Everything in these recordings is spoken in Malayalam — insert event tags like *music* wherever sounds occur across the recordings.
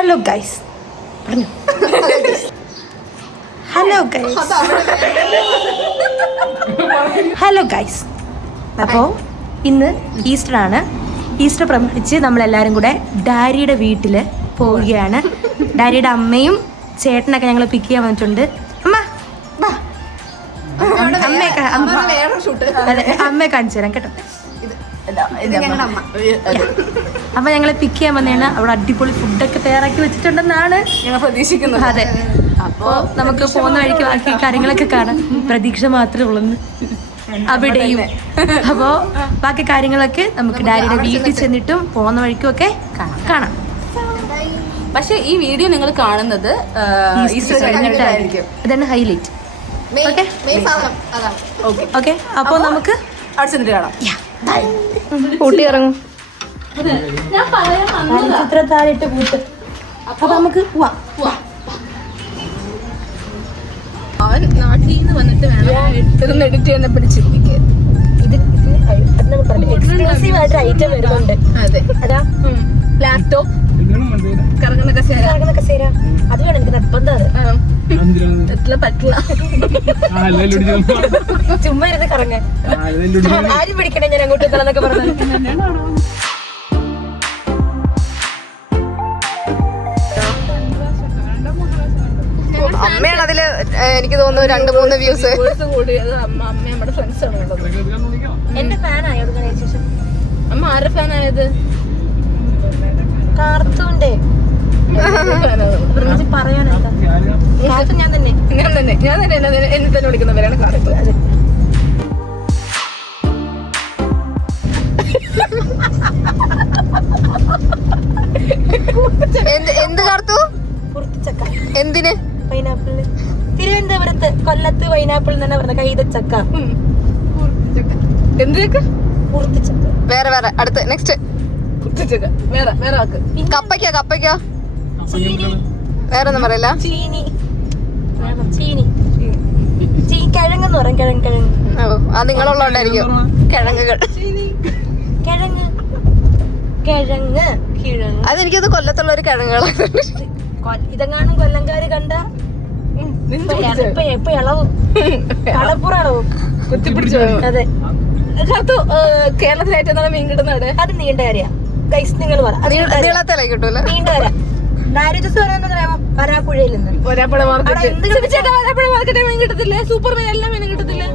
ഹലോ ഗൈസ് പറഞ്ഞു ഹലോ ഗൈസ് ഹലോ ഗൈസ് അപ്പോൾ ഇന്ന് ഈസ്റ്റർ ആണ്. ഈസ്റ്റർ പ്രമാണിച്ച് നമ്മളെല്ലാവരും കൂടെ ഡാരിയുടെ വീട്ടിൽ പോവുകയാണ്. ഡാരിയുടെ അമ്മയും ചേട്ടനൊക്കെ ഞങ്ങൾ പിക്ക് ചെയ്യാൻ വന്നിട്ടുണ്ട്. അമ്മ. അമ്മയെ കാ- അമ്മ അതെ അമ്മയെ കാണിച്ചു തരാം കേട്ടോ അപ്പൊ ഞങ്ങളെ പിക്ക് ചെയ്യാൻ വന്നതാണ് അവിടെ അടിപൊളി ഫുഡൊക്കെ തയ്യാറാക്കി വെച്ചിട്ടുണ്ടെന്നാണ് ഞങ്ങൾ പ്രതീക്ഷിക്കുന്നത്. അതെ. അപ്പോ നമുക്ക് പോകുന്ന വഴിക്ക് ബാക്കി കാര്യങ്ങളൊക്കെ കാണാം. പ്രതീക്ഷ മാത്രമേ ഉള്ളൂ അവിടെയും. അപ്പോ ബാക്കി കാര്യങ്ങളൊക്കെ നമുക്ക് ഡാഡിയുടെ വീട്ടിൽ ചെന്നിട്ടും പോകുന്ന വഴിക്കും ഒക്കെ കാണാം. പക്ഷെ ഈ വീഡിയോ നിങ്ങൾ കാണുന്നത് ഈസ്റ്റർ കഴിഞ്ഞിട്ടായിരിക്കും അതാണ് ഹൈലൈറ്റ്. ഓക്കെ? ഓക്കെ. ഓക്കെ അപ്പോൾ നമുക്ക് അവിടെ ചെന്നിട്ട് കാണാം. കൂട്ടി ഇറങ്ങും. ഞാൻ പറയാൻ വന്നതാ. ചിത്രം താഴെയിട്ട് കൂട്ട്. അപ്പൊ നമുക്ക് പോവാം അവൻ നാട്ടിൽ നിന്ന് വന്നിട്ട് വേണം ഇതൊന്ന് എഡിറ്റ് ചെയ്യുന്ന ചിന്തിക്കുക ഇത് എക്സ്ക്ലൂസീവ് ആയിട്ട് ഐറ്റം വരുന്നുണ്ട്. അതെ. അതാ ലാപ്ടോപ്പ് കറങ്ങുന്ന കസേര. കറങ്ങുന്ന കസേര. അത് വേണം എനിക്ക് പറ്റില്ല. ചുമ്മാ ഇരുന്ന് കറങ്ങാൻ ആരും പിടിക്കണേ ഞാൻ അങ്ങോട്ട് എത്തണമെന്നൊക്കെ പറഞ്ഞു. അമ്മയാണ് അതിൽ എനിക്ക് തോന്നുന്നു രണ്ട് മൂന്ന് വ്യൂസ് കൂടിയത് അമ്മ അമ്മ നമ്മുടെ ഫ്രണ്ട്സ് ആണ് ഉള്ളത്. എന്റെ ഫാൻ ആയത് ശേഷം? അമ്മ ആരുടെ ഫാൻ ആയത്? കാർത്തൂന്റെ ഞാൻ തന്നെ. ഞാൻ തന്നെ ഞാൻ തന്നെ എന്നെ തന്നെ വിളിക്കുന്നവരാണ് എന്ത് എന്ത് കാർത്തു കുർത്തിച്ചക്ക. എന്തിന്? പൈനാപ്പിളിന് തിരുവനന്തപുരത്ത് കൊല്ലത്ത് പൈനാപ്പിൾ തന്നെ പറഞ്ഞ കൈതച്ചക്ക എന്തൊക്കെ കുർത്തിച്ചക്ക. വേറെ വേറെ. അടുത്ത് നെക്സ്റ്റ് വേറെ വേറെ ആക്ക് കപ്പയ്ക്ക കപ്പയ്ക്ക. വേറെ ഒന്നും പറയില്ല. ചീനി. ചീനി. ചീ കിഴങ്ങെന്ന് പറയും കിഴങ്ങ് കിഴങ്ങ്. ഓ അത് നിങ്ങളുള്ളതുകൊണ്ടായിരിക്കും. കിഴങ്ങുകൾ. കിഴങ്ങ് കിഴങ്ങ്. കിഴങ്ങ്. അതെനിക്കത് കൊല്ലത്തുള്ള ഒരു കിഴങ്ങുകളാണ്. ഇതെങ്ങാനും കൊല്ലംകാര് കണ്ട? ഇപ്പൊ ഇളവും *laughs* കടപ്പുറ ഇളവും. കുത്തിപ്പിടിച്ചോ അതെ. കറുത്തു കേരളത്തിൽ ഏറ്റവും നല്ല മീൻ കിട്ടുന്ന അത് നീണ്ട കാര്യ ഗൈസ് നിങ്ങൾ പറ. നീണ്ട. നീളത്തിലേ കിട്ടൂല വരാപ്പുഴയിൽ നിന്ന്. മാർക്കറ്റ് മീൻ കിട്ടത്തില്ലേ? സൂപ്പർ മീൻ എല്ലാ മീനും കിട്ടത്തില്ലേ?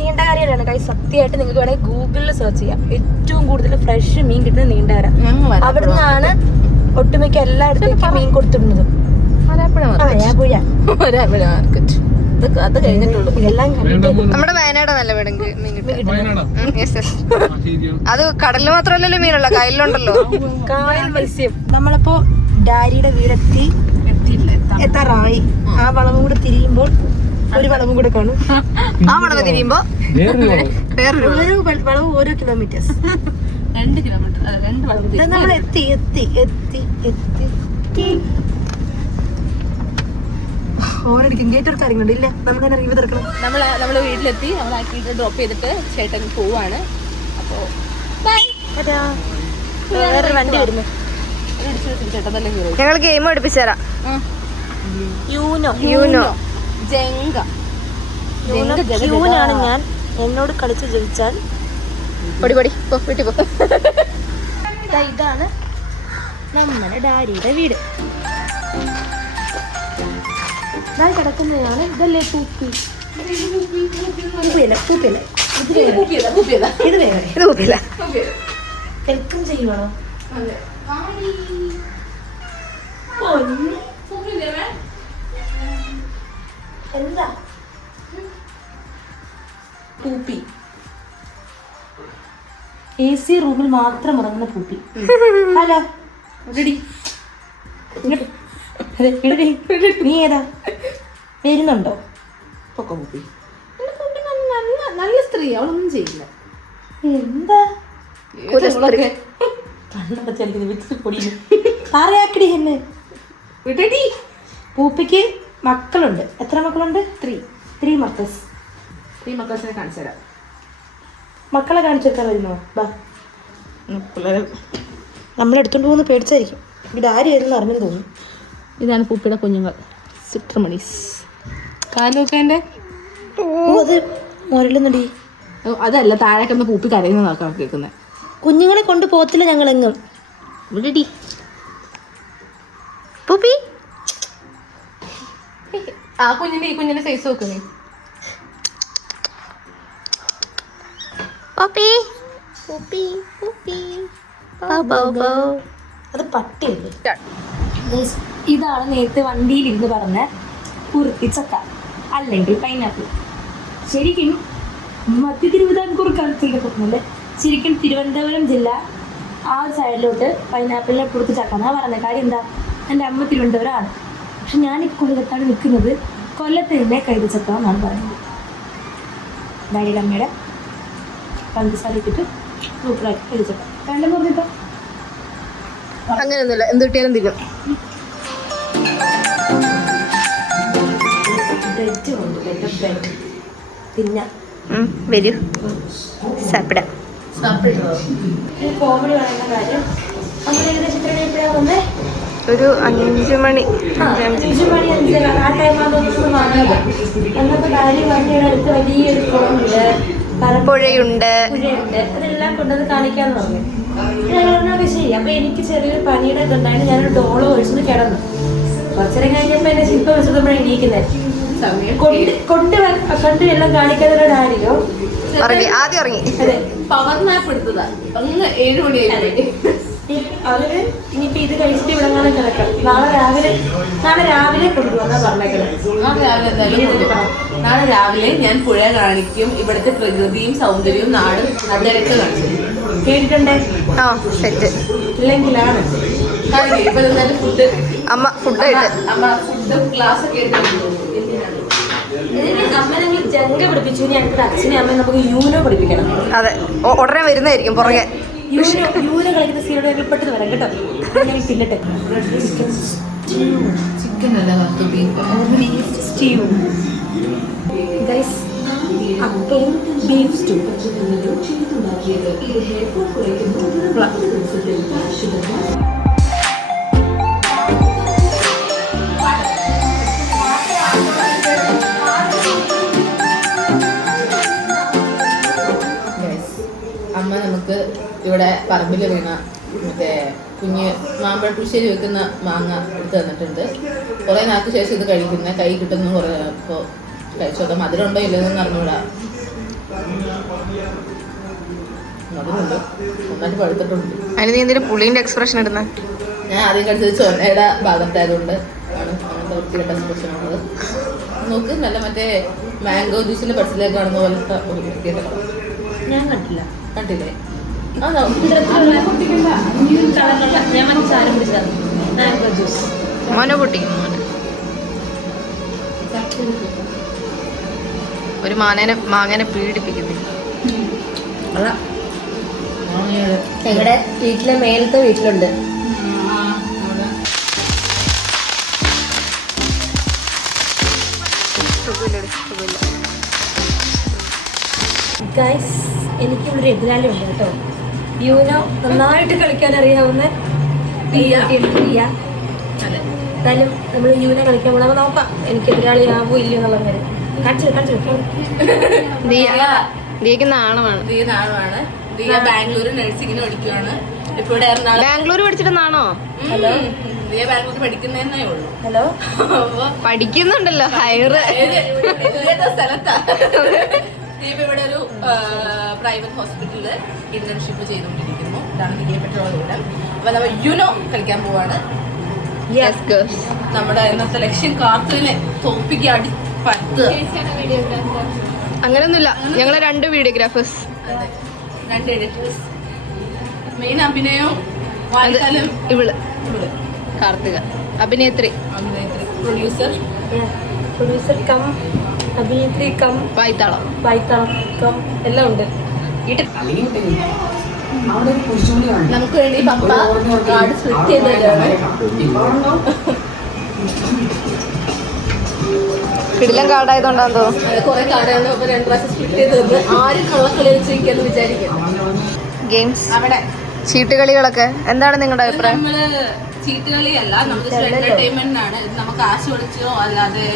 നീണ്ട കാര്യമാണ് ഗൈസ് സത്യമായിട്ട് നിങ്ങൾക്ക് വേണമെങ്കിൽ ഗൂഗിളിൽ സെർച്ച് ചെയ്യാം. ഏറ്റവും കൂടുതൽ ഫ്രഷ് മീൻ കിട്ടുന്നത് നീണ്ടകര അവിടെ നിന്നാണ് ഒട്ടുമിക്ക എല്ലായിടത്തേക്കും മീൻ കൊടുത്തിടുന്നത്. അത് കഴിഞ്ഞിട്ടുള്ളൂ. നമ്മുടെ വയനാട് നല്ല വീടും മീൻ കിട്ടും. യെസ് യെസ് അത് കടലിൽ മാത്രമല്ലല്ലോ മീനുള്ള കായലിലുണ്ടല്ലോ. *laughs* കായൽ മത്സ്യം. നമ്മളിപ്പോ ഡാരിയുടെ വീടെത്തി എത്താറായി ആ വളവും കൂടെ തിരിയുമ്പോൾ ഒരു വളവും കൂടെ കാണും. *laughs* ആ വളവ് തിരിയുമ്പോ വേറൊരു *laughs* വളവ്. ഓരോ കിലോമീറ്റേഴ്സ് രണ്ട് കിലോമീറ്റർ രണ്ട് വളവ് നമ്മൾ എത്തി എത്തി എത്തി എത്തി. ഓരടിക്കും ഗേറ്റ് ഒരു കാര്യങ്ങളുണ്ട് ഇല്ല നമ്മൾ തന്നെ റിവ് തീർക്കണം. നമ്മൾ നമ്മൾ വീട്ടിലെത്തി ഡ്രോപ്പ് ചെയ്തിട്ട് ചേട്ടൻ പോവാണ്. അപ്പോൾ ബൈ വേറെ വണ്ടി വരുന്നു. ഞങ്ങൾ ഗെയിം പഠിപ്പിച്ചു തരാം. യൂനോ. യൂനോ. ജംഗ യൂനോ യൂനാണ് ഞാൻ. എന്നോട് കളിച്ച് ജയിച്ചാൽ പൊടി പൊടി. പോ വീട്ടിൽ പോ. ഇതാണ് നമ്മുടെ ഡാഡിയുടെ വീട്. ഞാൻ കിടക്കുന്നതാണ് ഇതല്ലേ പൂപ്പി? പൂപ്പിയല്ല പൂപ്പിയല്ല? ഇത് വേറെ. ഇത് വേറെ. ഇത് കുപ്പിയില്ല വെൽക്കം ചെയ്യുവാണോ? പൊന്നി. എന്താ? പൂപ്പി. എ സി റൂമിൽ മാത്രം ഉറങ്ങുന്ന പൂപ്പി ഹലോ റെഡി. നീ ഏതാ? വരുന്നുണ്ടോ? പൊക്ക പൂപ്പി നല്ല നല്ല സ്ത്രീ അവളൊന്നും ചെയ്യില്ല. എന്താ? പറയാക്കടി എന്നെ. വിടടി. പൂപ്പിക്ക് മക്കളുണ്ട്. എത്ര മക്കളുണ്ട്? ത്രീ ത്രീ മക്കൾസ്. ത്രീ മക്കൾസിനെ കാണിച്ചു തരാം. മക്കളെ കാണിച്ചെടുക്കാൻ വരുന്നോ? ബാ. നമ്മളെടുത്തോണ്ട് പോകുന്ന പേടിച്ചായിരിക്കും. ഇവിടെ ആരെയായിരുന്നു അറിഞ്ഞു അറിഞ്ഞെന്ന് തോന്നുന്നു. ഇതാണ് പൂപ്പിയുടെ കുഞ്ഞുങ്ങൾ സിട്രമണീസ്. കാലൊക്കെ ഓ അത് മുരളുന്നടി. അതല്ല താഴെ കിടന്ന് പൂപ്പി കരയുന്നതാണ് കേൾക്കുന്നത് കുഞ്ഞുങ്ങളെ കൊണ്ട് പോകത്തില്ല ഞങ്ങളെങ്ങും. വിടടി പൂപ്പി? ആ കുഞ്ഞിന്റെ ഈ കുഞ്ഞിന്റെ സൈസ് നോക്കുന്നേ പൂപ്പി പൂപ്പി പൂപ്പി അത് പട്ടിയല്ലേ ഇതാണ് നേരത്തെ വണ്ടിയിൽ ഇരുന്ന് പറഞ്ഞ കുറുത്തിച്ചക്ക അല്ലെങ്കിൽ പൈനാപ്പിൾ ശരിക്കും മധ്യ തിരുവിതാംകൂർ കാലത്തേക്ക് പറഞ്ഞല്ലേ ശരിക്കും തിരുവനന്തപുരം ജില്ല ആ സൈഡിലോട്ട് പൈനാപ്പിളിനെ കുറുത്തി ചക്ക എന്നാ പറഞ്ഞത്. കാര്യം എന്താ? എന്റെ അമ്മ തിരുവനന്തപുരമാണ്. പക്ഷെ ഞാനിപ്പോൾ കൊല്ലത്താണ് നിൽക്കുന്നത്. കൊല്ലത്തിന്റെ കൈതച്ചക്ക എന്നാണ് പറയുന്നത്. ഡാഡിയുടെ അമ്മയുടെ പഞ്ചസാര ഇട്ടിട്ട് സൂപ്പറായിട്ട് കൈതച്ചക്ക രണ്ടും പറഞ്ഞിട്ടോ അങ്ങനെയൊന്നുമില്ല. എന്ത് കിട്ടിയാലും തിന്നും. ബ്രെഡ് ഉണ്ട്. ബ്രെഡ് ബ്രെഡ് തിന്നാം. വരൂ. സാപ്പിടാം. ഈ കോമഡി പറയുന്ന കാര്യം. നമ്മൾ ഏകദേശം ഇത്ര എപ്പോഴാണ് വന്നേ? ഒരു അഞ്ചു മണി. അഞ്ച് മണി അഞ്ചര ആ വന്നത് അന്നത്തെ കാര്യം വണ്ടിയുടെ അടുത്ത് വലിയൊരു കുളമുണ്ട് പുഴയുണ്ട്. അതെല്ലാം കൊണ്ടുവന്ന് കാണിക്കാന്ന് പറഞ്ഞു പറഞ്ഞാൽ ശരി. അപ്പൊ എനിക്ക് ചെറിയൊരു പനിയുടെ ഇതുണ്ടായിരുന്നു ഞാനൊരു ഡോളോ ഒഴിച്ചു കിടന്നു. കുറച്ചേരം കഴിഞ്ഞപ്പോ എന്നെ ശില്പം വെച്ചപ്പോഴാണ് എണീക്കുന്നത് കൊണ്ട് കൊണ്ട് കൊണ്ട് എല്ലാം കാണിക്കാതെ ഡാഡിയോ ഇറങ്ങി ആദ്യം ഇറങ്ങി അതെ. പവർ മാപ്പ് എടുത്തതാ. ഒന്ന് ഏഴ് മണിയായി. ഈ- അവർ ഇനിയിപ്പോ ഇത് കഴിച്ചിട്ട് ഇവിടെ അങ്ങനെ കിടക്കാം. നാളെ രാവിലെ നാളെ രാവിലെ കൊണ്ടുവന്നാ നാളെ രാവിലെ എന്തായാലും കൊണ്ടുപോകാം. നാളെ രാവിലെ ഞാൻ പുഴ കാണിക്കും. ഇവിടുത്തെ പ്രകൃതിയും സൗന്ദര്യവും നാടും അതൊക്കെ കാണിക്കും. കേട്ടിട്ടുണ്ടേ? ആ സെറ്റ് ഇല്ലെങ്കിലാണ്. ഇപ്പൊ ഫുഡ് അമ്മ ഫുഡ് അമ്മ ഫുഡും ക്ലാസ് ഒക്കെ അമ്മ ഞങ്ങൾ ജങ്ക പഠിപ്പിച്ചു ഇനി അടുത്ത അച്ഛനെ അമ്മ നമുക്ക് യൂനോ പഠിപ്പിക്കണം അതെ. ഉടനെ വരുന്നതായിരിക്കും പുറകെ. യൂനോ യൂനോ കളിക്കുന്ന സീനോട് പെട്ടെന്ന് വരാം. കേട്ടോ? തിന്നട്ടെ ചിക്കൻ അല്ല ബീഫ് സ്റ്റീw ഗൈസ് അപ്പവും ബീഫ് സ്റ്റൂ അമ്മ നമുക്ക് ഇവിടെ പറമ്പിൽ വീണ മറ്റേ കുഞ്ഞ് മാമ്പഴ പുളിശ്ശേരി വെക്കുന്ന മാങ്ങ എടുത്ത് തന്നിട്ടുണ്ട്. കുറേ നാൾക്ക് ശേഷം ഇത് കഴിക്കുന്ന കൈ കിട്ടുന്നു കുറേ അപ്പോൾ കഴിച്ചോക്കാം മധുരം ഉണ്ടോ ഇല്ലെന്നൊന്നും അറിഞ്ഞൂടാ മധുരമുണ്ട്. നന്നായിട്ട് പഴുത്തിട്ടുണ്ട്. അതിന് നീ എന്തിനു പുളീന്റെ എക്സ്പ്രഷൻ ഇടുന്നത് ഞാൻ ആദ്യം കഴിച്ചത് ചൊന്നയുടെ ഭാഗത്തായതുകൊണ്ട് ആണ്. അങ്ങനത്തെ വൃത്തികെട്ട നോക്ക് നല്ല മറ്റേ മാംഗോ ജ്യൂസിന്റെ പച്ചിലേക്ക് കാണുന്ന പോലത്തെ ഒരു വൃത്തികെട്ട. ഞാൻ കണ്ടില്ല. കണ്ടില്ലേ? അതാ ഞാൻ മനസ്സാരം പിടിച്ചതാണ് മാംഗോ ജ്യൂസ്. മോനെ പൊട്ടിക്കുന്നു മോനെ. ഒരു മാനേനെ മാങ്ങനെ പീഡിപ്പിക്കുന്നു ഞങ്ങളുടെ വീട്ടിലെ മേലത്തെ വീട്ടിലുണ്ട്. ഗൈസ് എനിക്കിവിടെ എതിരാളി ഉണ്ട് കേട്ടോ. യൂനോ നന്നായിട്ട് കളിക്കാൻ അറിയാവുന്ന. എന്തായാലും നമ്മൾ യൂനോ കളിക്കാൻ പോകണം നോക്കാം എനിക്ക് എതിരാളി ആവോ ഇല്ലയോ എന്നുള്ള കാര്യം. കാണിച്ചു കാണിച്ചു ദിയക്ക് നാണമാണ്. ദിയ നാണമാണ്. ദിയ ബാംഗ്ലൂർ നഴ്സിംഗിന് പഠിക്കുവാണ്. ഇപ്പൊ ഇവിടെ എറണാകുളം ബാംഗ്ലൂർ പഠിച്ചിട്ടെന്നാണോ ഹലോ. ദിയ ബാംഗ്ലൂർ പഠിക്കുന്നേന്നേ ഉള്ളൂ. ഹലോ. പഠിക്കുന്നുണ്ടല്ലോ ഹയർ ഏത് ഇപ്പൊ ഇവിടെ ഒരു പ്രൈവറ്റ് ഹോസ്പിറ്റലിൽ ഇന്റേൺഷിപ്പ് ചെയ്തുകൊണ്ടിരിക്കുന്നു. ഇതാണ് പറ്റിയുള്ള വിവരം അപ്പൊ നമ്മൾ യുനോ കളിക്കാൻ പോവാണ്. യെസ് നമ്മുടെ ഇന്നത്തെ ലക്ഷ്യം കാർത്തുവിനെ തോപ്പിക്ക് അടി പത്ത് അങ്ങനൊന്നുമില്ല. ഞങ്ങളെ രണ്ട് വീഡിയോഗ്രാഫേഴ്സ്. രണ്ട് എഡിറ്റേഴ്സ് മെയിൻ അഭിനയം വാൽക്കാലം ഇവൾ. ഇവൾ. കാർത്തിക. അഭിനേത്രി. അഭിനേത്രി. Producer producer cum. അഭിനേത്രി കം വായ്ത്താളം വായിക്കാം കം എല്ലാം ഉണ്ട് നമുക്ക് വേണ്ടി പപ്പ കാർഡ് സ്പ്ലിറ്റ് ചെയ്തതാണ് കിടിലം കാർഡായതുകൊണ്ടാന്ന് തോന്നുന്നു. കുറെ കാർഡാണ് അപ്പൊ രണ്ട് പ്രാവശ്യം സ്പ്ലിറ്റ് ചെയ്ത് തന്നു ആരും കള്ളക്കളി വെച്ചിരിക്കാന്ന് വിചാരിക്കുന്നു. ഗെയിംസ്. അവിടെ. ചീട്ടുകളികളൊക്കെ. എന്താണ് നിങ്ങളുടെ അഭിപ്രായം? നമ്മൾ ചീട്ടുകളിയല്ല നമുക്ക് എന്റർടൈൻമെന്റ് ആണ്. ഇത് നമുക്ക് കാശ് വിളിച്ചോ അല്ലാതെ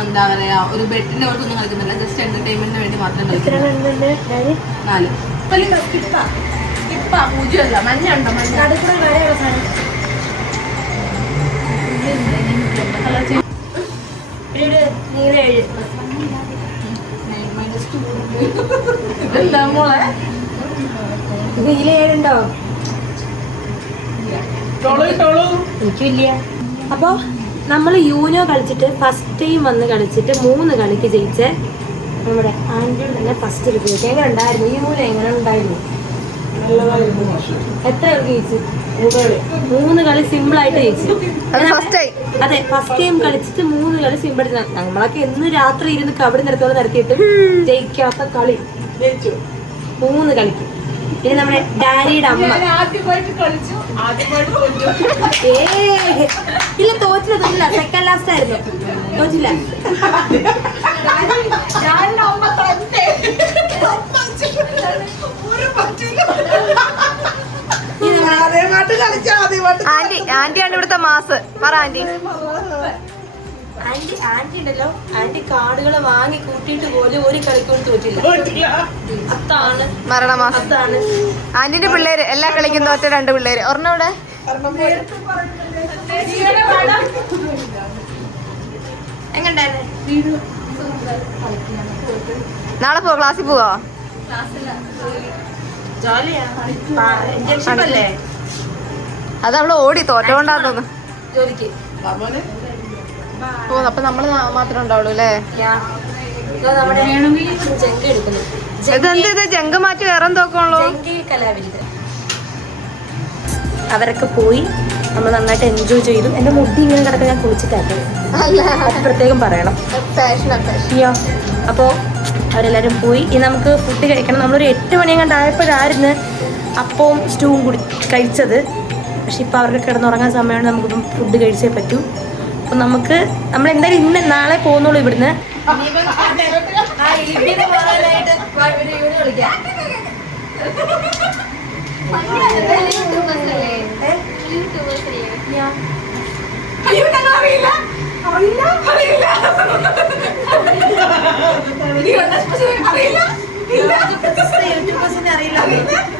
എന്താ പറയാ ഒരു ബെറ്റിന്റെ ഒന്നും കളിക്കുന്നില്ല ജസ്റ്റ് എന്റർടൈൻമെന്റിന് വേണ്ടി മാത്രം കളിക്കുന്നു. നാല്. സ്കിപ്പാ. സ്കിപ്പാ പൂജ്യമല്ല മഞ്ഞ? ഉണ്ടോ. മഞ്ഞ എന്താ മോളെ? നീലേഴുണ്ടോ എനിക്കില്ല. അപ്പോ? നമ്മൾ യൂനോ കളിച്ചിട്ട് ഫസ്റ്റ് ടൈം വന്ന് കളിച്ചിട്ട് മൂന്ന് കളിക്ക് ജയിച്ച. നമ്മുടെ ആൻഡ്രൂ തന്നെ ഫസ്റ്റ് റിപ്പീറ്റ് എങ്ങനെ ഉണ്ടായിരുന്നു? യൂനോ എങ്ങനെ ഉണ്ടായിരുന്നു? എത്ര ജയിച്ചു? മൂന്ന് കളി. സിമ്പിൾ ആയിട്ട് ജയിച്ചു. അത് ഫസ്റ്റ് ടൈം കളിച്ചിട്ട് മൂന്ന് കളി സിമ്പിൾ ആയിട്ട് നമ്മളൊക്കെ എന്ന് രാത്രി ഇരുന്ന് കബഡി നിരത്തോടെ നിരത്തിയിട്ട് ജയിക്കാത്ത കളി. ജയിച്ചു. മൂന്ന് കളിക്ക്. ഇനി നമ്മുടെ ഡാഡിയുടെ അമ്മ. ഇല്ല തോറ്റില്ല തോറ്റില്ല. സെക്കൻഡ് ലാസ്റ്റ് ആയിരുന്നു. തോറ്റില്ല. ആന്റി ആന്റിയാണ് ഇവിടുത്തെ മാസ്. പറ ആന്റി. ആന്റി ആന്റി ഉണ്ടല്ലോ. ആന്റി കാർഡുകൾ വാങ്ങി കൂട്ടിയിട്ട് പോലും ഒരു കളിക്കൊണ്ട് തോറ്റില്ല. അത്താണ്. മരണമാസ് അതാണ് ആന്റിന്റെ പിള്ളേര് എല്ലാ കളിക്കും തോറ്റ രണ്ട് പിള്ളേര്. ഒരെണ്ണം ഇവിടെ എങ്ങണ്ടായിരുന്നു നാളെ പോ ക്ലാസ്സിൽ പോവാ? ജോലിയാ? ഇന്റേൺഷിപ്പ് അല്ലേ? അത് അവൾ ഓടി തോറ്റോണ്ടാന്ന് തോന്നുന്നു. ജോലിക്ക്. ഓ അപ്പൊ നമ്മൾ മാത്രം ഉണ്ടാവുള്ളൂ അല്ലേ ഇതെന്ത് ഇത് ജങ്ക് മാറ്റി വേറെ എന്തോക്കണല്ലോ അവരൊക്കെ പോയി നമ്മൾ നന്നായിട്ട് എൻജോയ് ചെയ്തു. എന്റെ മുടി ഇങ്ങനെ കിടക്കാൻ ഞാൻ കുളിച്ചിട്ടായിരുന്നു. പ്രത്യേകം പറയണം. അപ്പോ അവരെല്ലാരും അപ്പോൾ അവരെല്ലാവരും പോയി. ഇനി നമുക്ക് ഫുഡ് കഴിക്കണം. നമ്മളൊരു എട്ട് മണി കണ്ടായപ്പോഴായിരുന്നു അപ്പവും സ്റ്റൂവും കുടി കഴിച്ചത്. പക്ഷെ ഇപ്പോൾ അവർക്ക് കിടന്നുറങ്ങാൻ സമയമാണ്. നമുക്കിപ്പം ഫുഡ് കഴിച്ചേ പറ്റൂ. അപ്പോൾ നമുക്ക് നമ്മൾ എന്തായാലും ഇന്ന് നാളെ പോകുന്നുള്ളൂ ഇവിടുന്ന്. *laughs* അറിയില്ല.